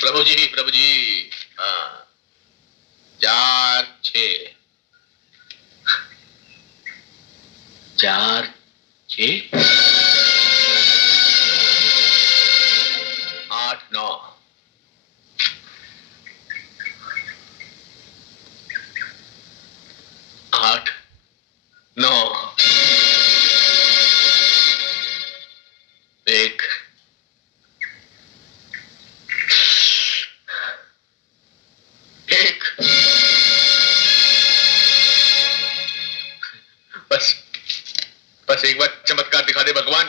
प्रभु जी, हाँ, 4 6 4 6 8 9 8 9 1 1 बस एक बार चमत्कार दिखा दे भगवान।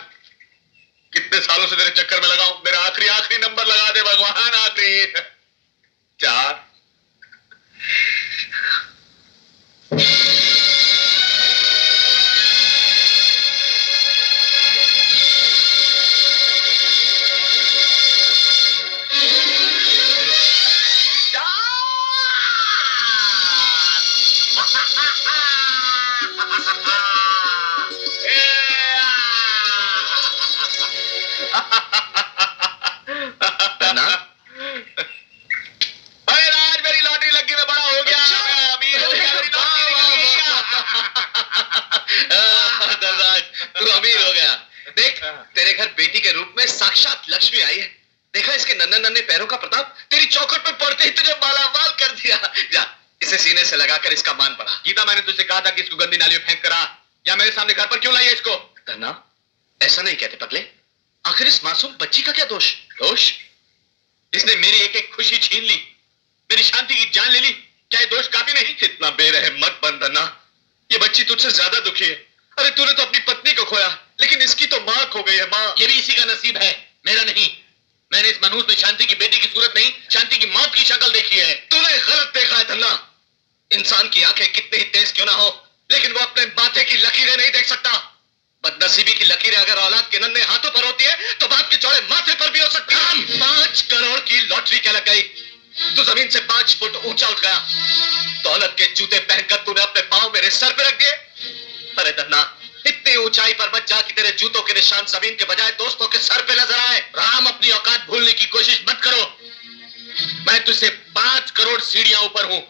कितने सालों से तेरे चक्कर में लगा हूं, मेरा आखिरी नंबर लगा दे भगवान, आखिरी 4 इसका मान पड़ा। गीता, मैंने तुझसे कहा था कि इसको गंदी नाली में फेंक कर आ, या मेरे सामने घर पर क्यों लाई है इसको? धन्ना, ऐसा नहीं कहते पगले। आखिर इस मासूम बच्ची का क्या दोष? दोष? इसने मेरी एक एक खुशी छीन ली, मेरी शांति की जान ले ली। क्या ये दोष काफी नहीं? इतना बेरहम मत बन धन्ना, ये बच्ची तुझसे ज्यादा दुखी है। अरे तूने तो अपनी पत्नी को खोया, लेकिन इसकी तो मां खो गई है। मां, ये भी इसी का नसीब है, मेरा नहीं। मैंने इस मनहूस में शांति की बेटी की सूरत नहीं, शांति की मौत की शक्ल देखी है। तूने गलत देखा है धन्ना। इंसान की आंखें कितने ही तेज क्यों ना हो, लेकिन वो अपने माथे की लकीरें नहीं देख सकता। बदनसीबी की लकीरें अगर औलाद के नन्हे हाथों पर होती है, तो बाप के चौड़े माथे पर भी हो सकती है। 5 करोड़ की लॉटरी क्या लग गई? तू जमीन से 5 फुट ऊंचा उठ गया। दौलत के जूते पहनकर तूने अपने पांव मेरे सर पे रख दिए। अरे धन्ना, इतनी ऊंचाई पर मत जा कि तेरे जूतों के निशान जमीन के बजाय दोस्तों के सर पे नजर आए। राम, अपनी औकात भूलने की कोशिश मत करो। मैं तुझसे 5 करोड़ सीढ़ियां ऊपर हूं,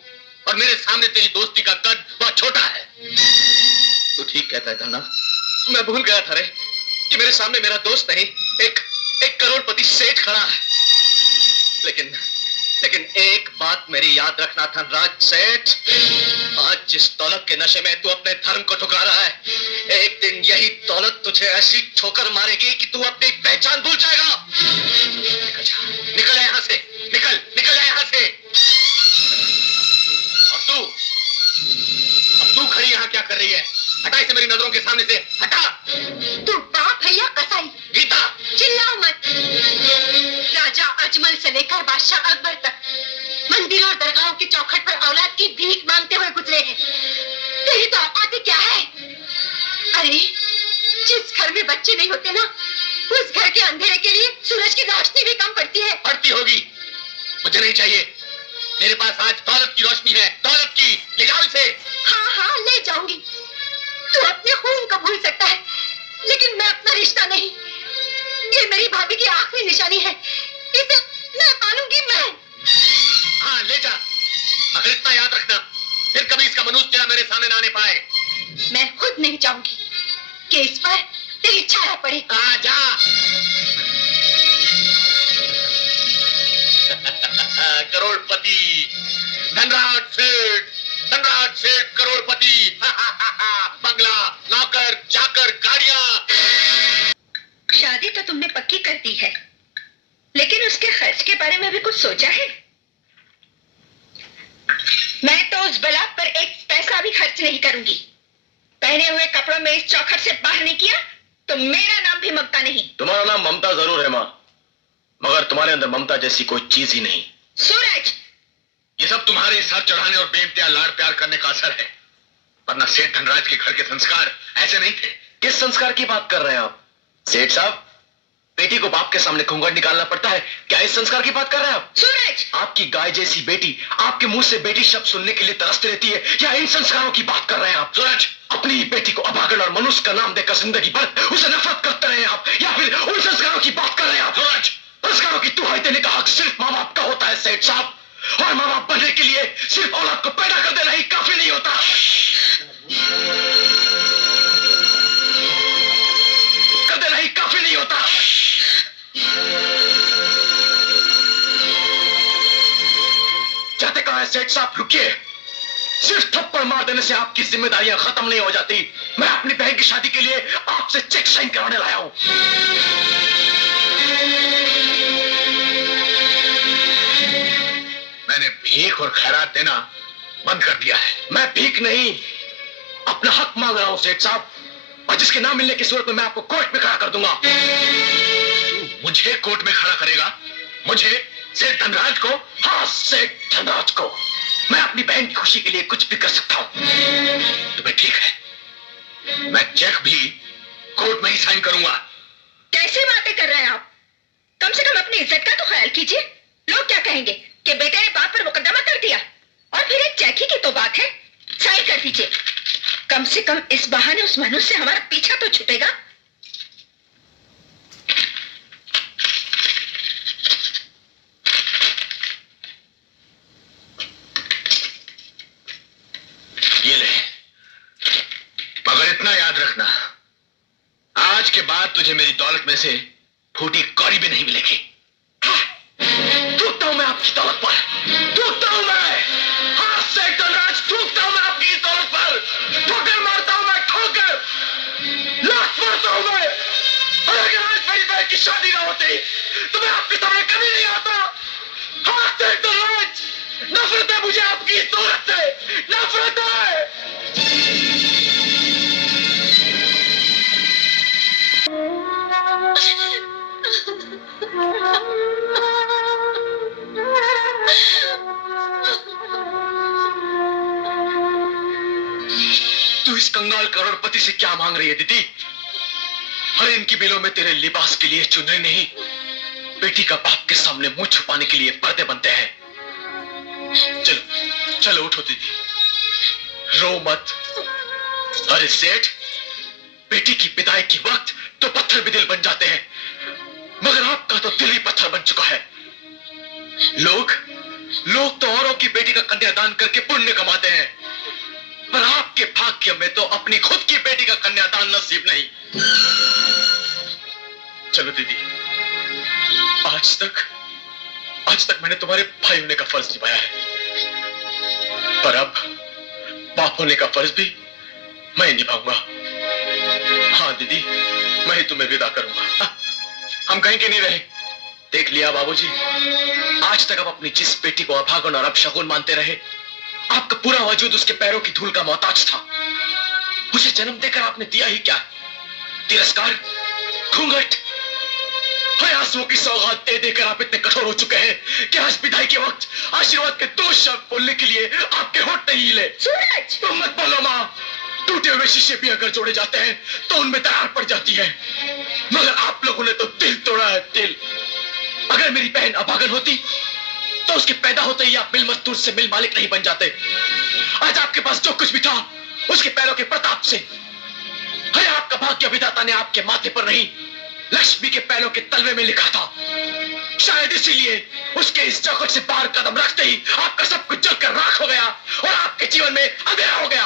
और मेरे सामने तेरी दोस्ती का कद बहुत छोटा है। तू ठीक कहता है धन्ना, मैं भूल गया था रे कि मेरे सामने मेरा दोस्त नहीं, एक करोड़पति सेठ खड़ा है। लेकिन एक बात मेरी याद रखना धनराज सेठ, आज जिस दौलत के नशे में तू अपने धर्म को ठुकरा रहा है, एक दिन यही दौलत तुझे ऐसी ठोकर मारेगी कि तू अपनी पहचान भूल जाएगा। निकल जा यहां से, निकल जा यहां से। अब तू खड़ी यहाँ क्या कर रही है? हटा इसे मेरी नजरों के सामने से, हटा। तू बाप है या कसाई? गीता, चिल्लाओ मत। राजा अजमल से लेकर बादशाह अकबर तक मंदिरों और दरगाहों की चौखट पर औलाद की भीख मांगते हुए गुजरे हैं। तेरी तो औकात ही क्या है? अरे, जिस घर में बच्चे नहीं होते ना, उस घर के अंधेरे के लिए सूरज की रोशनी भी कम पड़ती है। पड़ती होगी, मुझे नहीं चाहिए। मेरे पास आज दौलत की रोशनी है, दौलत की। ले जाओ इसे। हाँ, ले जाऊंगी। तू अपने खून को भूल सकता है, लेकिन मैं अपना रिश्ता नहीं। ये मेरी भाभी की आखिरी निशानी है, इसे मैं पालूंगी मैं। हाँ, ले जा, मगर इतना याद रखना, फिर कभी इसका मनुष्य चेहरा मेरे सामने ना आने पाए। मैं खुद नहीं चाहूंगी कि इस पर तेरी छाया पड़े। जा। करोड़पति, धनराज सेठ करोड़पति, बंगला, नौकर, चाकर, गाड़ियां। शादी तो तुमने पक्की कर दी है, लेकिन उसके खर्च के बारे में भी कुछ सोचा है? मैं तो उस बला पर एक पैसा भी खर्च नहीं करूंगी। पहने हुए कपड़ों में इस चौखट से बाहर नहीं किया तो मेरा नाम भी ममता नहीं। तुम्हारा नाम ममता जरूर है माँ, मगर तुम्हारे अंदर ममता जैसी कोई चीज ही नहीं। सूरज, ये सब तुम्हारे सर चढ़ाने और बेइंतहा लाड़ प्यार करने का असर है, वरना सेठ धनराज के घर के संस्कार ऐसे नहीं थे। किस संस्कार की बात कर रहे हैं आप सेठ साहब? बेटी को बाप के सामने घूंघट निकालना पड़ता है, क्या इस संस्कार की बात कर रहे हैं आप? सूरज, आपकी गाय जैसी बेटी आपके मुंह से बेटी शब्द सुनने के लिए तरसती रहती है, या इन संस्कारों की बात कर रहे हैं आप? सूरज, अपनी बेटी को अभागन और मनुष्य का नाम देकर जिंदगी भर उसे नफरत करते रहे आप, या फिर उन संस्कारों की बात कर रहे हैं आप? संस्कारों की दुहाई देने का हक सिर्फ माँ बाप का होता है सेठ साहब, और माँ बाप बनने के लिए सिर्फ औलाद को पैदा कर देना ही काफी नहीं होता। कर देना ही काफी नहीं होता। जाते कहां है सेठ साहब? रुकिए। सिर्फ थप्पड़ मार देने से आपकी जिम्मेदारियां खत्म नहीं हो जाती। मैं अपनी बहन की शादी के लिए आपसे चेक साइन कराने लाया हूं। मैंने भीख और खैरात देना बंद कर दिया है। मैं भीख नहीं, अपना हक मांग रहा हूं सेठ साहब, और जिसके ना मिलने की सूरत में मैं आपको कोर्ट में खड़ा कर दूंगा। तू मुझे कोर्ट में खड़ा करेगा? मुझे, सेठ धनराज को? हाँ, सेठ धनराज को। मैं अपनी बहन की खुशी के लिए कुछ भी कर सकता हूं। तुम्हें ठीक है, मैं चेक भी कोर्ट में ही साइन करूंगा। कैसी बातें कर रहे हैं आप? कम से कम अपनी इज्जत का तो ख्याल कीजिए। लोग क्या कहेंगे कि बेटे ने बाप पर मुकदमा कर दिया, और फिर एक चेक ही की तो बात है, साइन कर दीजिए। कम से कम इस बहाने उस मनुष्य से हमारा पीछा तो छूटेगा। ये ले, मगर इतना याद रखना, आज के बाद तुझे मेरी दौलत में से फूटी कौड़ी भी नहीं मिलेगी। थूकता हूं मैं आपकी दौलत पर, थूकता हूं मैं। हाँ सेठ धनराज, थूकता हूं मैं आपकी दौलत पर। ठोकर मारता हूं मैं, ठोकर लात मारता हूं मैं। और अगर आज मेरी बहन की शादी ना होती तो मैं आपके सामने कभी नहीं आता। हाँ सेठ धनराज, नफरत है मुझे आपकी इस दौलत से, नफरत है। तू इस कंगाल करोड़पति से क्या मांग रही है दीदी? अरे इनकी बिलों में तेरे लिबास के लिए चुनरी नहीं, बेटी का बाप के सामने मुंह छुपाने के लिए पर्दे बनते हैं। चलो चलो उठो दीदी, रो मत। अरे सेठ, बेटी की विदाई के वक्त तो पत्थर भी दिल बन जाते हैं, मगर आपका तो दिल ही पत्थर बन चुका है। लोग तो औरों की बेटी का कन्यादान करके पुण्य कमाते हैं, पर आपके भाग्य में तो अपनी खुद की बेटी का कन्यादान नसीब नहीं। चलो दीदी, आज तक मैंने तुम्हारे भाई होने का फर्ज निभाया है, पर अब बाप होने का फर्ज भी मैं निभाऊंगा। हाँ दीदी, मैं ही तुम्हें विदा करूंगा। हम कहीं के नहीं रहे। देख लिया बाबूजी, आज तक आप अपनी जिस बेटी को अभागन और अपशगुन मानते रहे, आपका पूरा वजूद उसके पैरों की धूल का मोहताज था। उसे जन्म देकर आपने दिया ही क्या? तिरस्कार, घूंघट, आंसुओं की सौगात दे देकर आप इतने कठोर हो चुके हैं कि आज विदाई के वक्त आशीर्वाद के 2 शब्द बोलने के लिए आपके होठ नहीं हिले। सूरज, तुम मत बोलो मां। टूटे हुए शीशे भी अगर जोड़े जाते हैं तो उनमें दरार पड़ जाती है, मगर आप लोगों ने तो दिल तोड़ा है, दिल। अगर मेरी बहन अभागन होती तो उसके पैदा होते ही आप मिल मजदूर से मिल मालिक नहीं बन जाते। आज आपके पास जो कुछ भी था उसके पैरों के प्रताप से। अरे आपका भाग्य विधाता ने आपके माथे पर नहीं, लक्ष्मी के पैरों के तलवे में लिखा था। शायद इसीलिए उसके इस चौखट से बाहर कदम रखते ही आपका सब कुछ जलकर राख हो गया और आपके जीवन में अंधेरा हो गया।